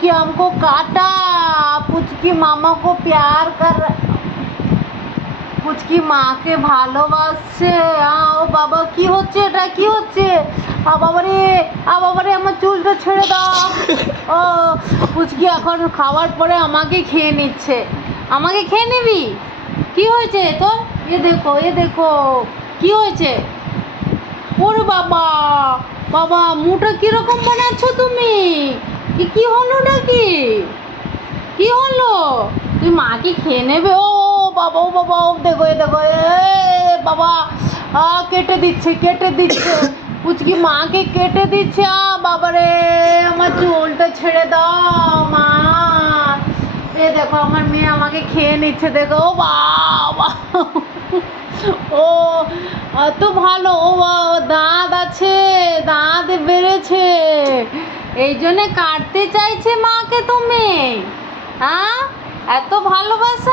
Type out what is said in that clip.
पुचकी हमको काटा, पुचकी मामा को प्यार कर, পুচকি মাকে ভালোবাসছে। ও বাবা কি হচ্ছে এটা, কি হচ্ছে? বাবারে আমার চুলটা ছেড়ে দাও। ও পুচকি এখন খাওয়ার পরে আমাকে খেয়ে নিচ্ছে। আমাকে খেয়ে নিবি? কি হয়েছে তোর? এ দেখো কি হয়েছে? ওরে বাবা, বাবা মুটা কিরকম বানাচ্ছ তুমি? কি হলো নাকি? কি হলো? তুই মাকে খেয়ে নেবে? ও বাবা, ও বাবা, ও দেখো বাবা, কেটে দিচ্ছে পুচকি মাকে কেটে দিচ্ছে। বাবারে আমার চুলটা ছেড়ে দাও মা। এ দেখো আমার মেয়ে আমাকে খেয়ে নিচ্ছে, দেখো। ও বাবা, ও এত ভালো, ও দাঁত আছে, দাঁত বেড়েছে, এই জন্যে কাটতে চাইছে মাকে তুমি? হ্যাঁ, এত ভালোবাসা।